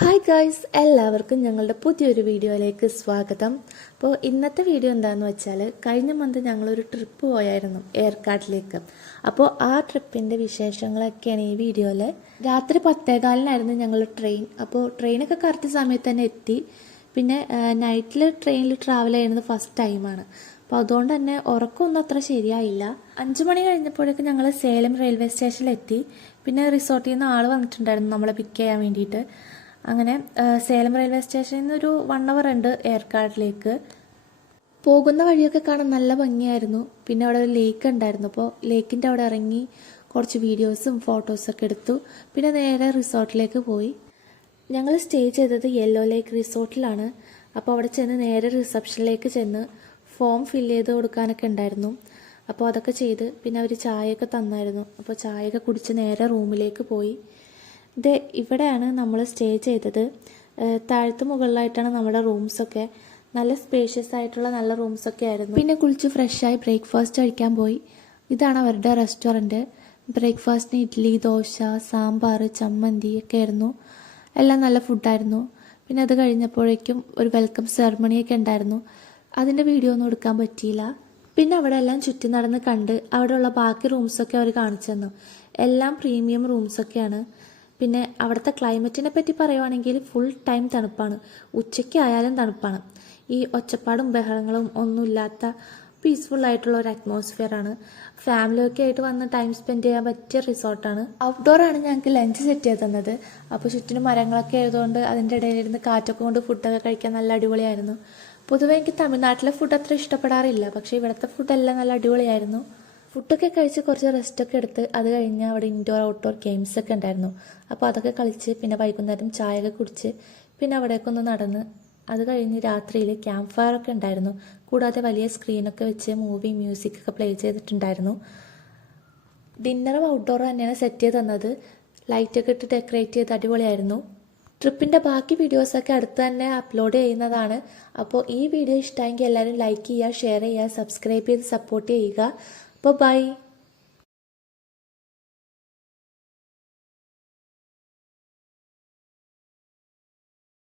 Hi guys, എല്ലാവർക്കും ഞങ്ങളുടെ പുതിയൊരു വീഡിയോയിലേക്ക് സ്വാഗതം. അപ്പോൾ ഇന്നത്തെ വീഡിയോ എന്താണെന്ന് വെച്ചാൽ, കഴിഞ്ഞ മന്ത് ഞങ്ങളൊരു ട്രിപ്പ് പോയായിരുന്നു ഏർക്കാട്ടിലേക്ക്. അപ്പോൾ ആ ട്രിപ്പിൻ്റെ വിശേഷങ്ങളൊക്കെയാണ് ഈ വീഡിയോയിൽ. രാത്രി 10:15 ഞങ്ങൾ ട്രെയിൻ. അപ്പോൾ ട്രെയിനൊക്കെ കറക്റ്റ് സമയത്ത് തന്നെ എത്തി. പിന്നെ നൈറ്റിൽ ട്രെയിനിൽ ട്രാവൽ ചെയ്യുന്നത് ഫസ്റ്റ് ടൈമാണ്. അപ്പോൾ അതുകൊണ്ട് തന്നെ ഉറക്കമൊന്നും അത്ര ശരിയായില്ല. 5 മണി കഴിഞ്ഞപ്പോഴേക്കും ഞങ്ങൾ സേലം റെയിൽവേ സ്റ്റേഷനിലെത്തി. പിന്നെ റിസോർട്ടിൽ നിന്ന് ആൾ വന്നിട്ടുണ്ടായിരുന്നു നമ്മളെ പിക്ക് ചെയ്യാൻ വേണ്ടിയിട്ട്. അങ്ങനെ സേലം റെയിൽവേ സ്റ്റേഷനിൽ നിന്ന് ഒരു 1 hour ഉണ്ട് ഏർക്കാടിലേക്ക്. പോകുന്ന വഴിയൊക്കെ കാണാൻ നല്ല ഭംഗിയായിരുന്നു. പിന്നെ അവിടെ ഒരു ലേക്ക് ഉണ്ടായിരുന്നു. അപ്പോൾ ലേക്കിൻ്റെ അവിടെ ഇറങ്ങി കുറച്ച് വീഡിയോസും ഫോട്ടോസൊക്കെ എടുത്തു. പിന്നെ നേരെ റിസോർട്ടിലേക്ക് പോയി. ഞങ്ങൾ സ്റ്റേ ചെയ്തത് യെല്ലോ ലേക്ക് റിസോർട്ടിലാണ്. അപ്പോൾ അവിടെ ചെന്ന് നേരെ റിസപ്ഷനിലേക്ക് ചെന്ന് ഫോം ഫില്ല് ചെയ്ത് കൊടുക്കാനൊക്കെ ഉണ്ടായിരുന്നു. അപ്പോൾ അതൊക്കെ ചെയ്ത് പിന്നെ അവർ ചായയൊക്കെ തന്നായിരുന്നു. അപ്പോൾ ചായയൊക്കെ കുടിച്ച് നേരെ റൂമിലേക്ക് പോയി. ഇത് ഇവിടെയാണ് നമ്മൾ സ്റ്റേ ചെയ്തത്. താഴത്ത് മുകളിലായിട്ടാണ് നമ്മുടെ റൂംസൊക്കെ. നല്ല സ്പേഷ്യസ് ആയിട്ടുള്ള നല്ല റൂംസൊക്കെ ആയിരുന്നു. പിന്നെ കുളിച്ച് ഫ്രഷായി ബ്രേക്ക്ഫാസ്റ്റ് കഴിക്കാൻ പോയി. ഇതാണ് അവരുടെ റെസ്റ്റോറൻറ്റ്. ബ്രേക്ക്ഫാസ്റ്റിന് ഇഡ്ഡലി, ദോശ, സാമ്പാർ, ചമ്മന്തി ഒക്കെ ആയിരുന്നു. എല്ലാം നല്ല ഫുഡായിരുന്നു. പിന്നെ അത് കഴിഞ്ഞപ്പോഴേക്കും ഒരു വെൽക്കം സെറമണിയൊക്കെ ഉണ്ടായിരുന്നു. അതിൻ്റെ വീഡിയോ ഒന്നും എടുക്കാൻ പറ്റിയില്ല. പിന്നെ അവിടെ എല്ലാം ചുറ്റി നടന്ന് കണ്ട് അവിടെയുള്ള ബാക്കി റൂംസൊക്കെ അവർ കാണിച്ചു തന്നു. എല്ലാം പ്രീമിയം റൂംസൊക്കെയാണ്. പിന്നെ അവിടുത്തെ ക്ലൈമറ്റിനെ പറ്റി പറയുവാണെങ്കിൽ ഫുൾ ടൈം തണുപ്പാണ്. ഉച്ചയ്ക്ക് ആയാലും തണുപ്പാണ്. ഈ ഒച്ചപ്പാടും ബഹളങ്ങളും ഒന്നുമില്ലാത്ത പീസ്ഫുള്ളായിട്ടുള്ള ഒരു അറ്റ്മോസ്ഫിയറാണ്. ഫാമിലിയൊക്കെ ആയിട്ട് വന്ന് ടൈം സ്പെൻഡ് ചെയ്യാൻ പറ്റിയ റിസോർട്ടാണ്. ഔട്ട്ഡോറാണ് ഞങ്ങൾക്ക് ലഞ്ച് സെറ്റ് ചെയ്ത് തന്നത്. അപ്പോൾ ചുറ്റിനും മരങ്ങളൊക്കെ ആയതുകൊണ്ട് അതിൻ്റെ ഇടയിലിരുന്ന് കാറ്റൊക്കെ കൊണ്ട് ഫുഡൊക്കെ കഴിക്കാൻ നല്ല അടിപൊളിയായിരുന്നു. പൊതുവെ എനിക്ക് തമിഴ്നാട്ടിലെ ഫുഡ് അത്ര ഇഷ്ടപ്പെടാറില്ല. പക്ഷേ ഇവിടുത്തെ ഫുഡെല്ലാം നല്ല അടിപൊളിയായിരുന്നു. ഫുഡൊക്കെ കഴിച്ച് കുറച്ച് റെസ്റ്റൊക്കെ എടുത്ത് അത് കഴിഞ്ഞ് അവിടെ ഇൻഡോർ ഔട്ട്ഡോർ ഗെയിംസൊക്കെ ഉണ്ടായിരുന്നു. അപ്പോൾ അതൊക്കെ കളിച്ച് പിന്നെ വൈകുന്നേരം ചായയൊക്കെ കുടിച്ച് പിന്നെ അവിടേക്ക് ഒന്ന് നടന്ന് അത് കഴിഞ്ഞ് രാത്രിയിൽ ക്യാമ്പ് ഫയറൊക്കെ ഉണ്ടായിരുന്നു. കൂടാതെ വലിയ സ്ക്രീനൊക്കെ വെച്ച് മൂവി മ്യൂസിക്കൊക്കെ പ്ലേ ചെയ്തിട്ടുണ്ടായിരുന്നു. ഡിന്നറും ഔട്ട്ഡോറും തന്നെയാണ് സെറ്റ് ചെയ്ത് തന്നത്. ലൈറ്റൊക്കെ ഇട്ട് ഡെക്കറേറ്റ് ചെയ്ത് അടിപൊളിയായിരുന്നു. ട്രിപ്പിൻ്റെ ബാക്കി വീഡിയോസൊക്കെ അടുത്ത് തന്നെ അപ്ലോഡ് ചെയ്യുന്നതാണ്. അപ്പോൾ ഈ വീഡിയോ ഇഷ്ടമെങ്കിൽ എല്ലാവരും ലൈക്ക് ചെയ്യുക, ഷെയർ ചെയ്യുക, സബ്സ്ക്രൈബ് ചെയ്ത് സപ്പോർട്ട് ചെയ്യുക. അപ്പോൾ ബൈ.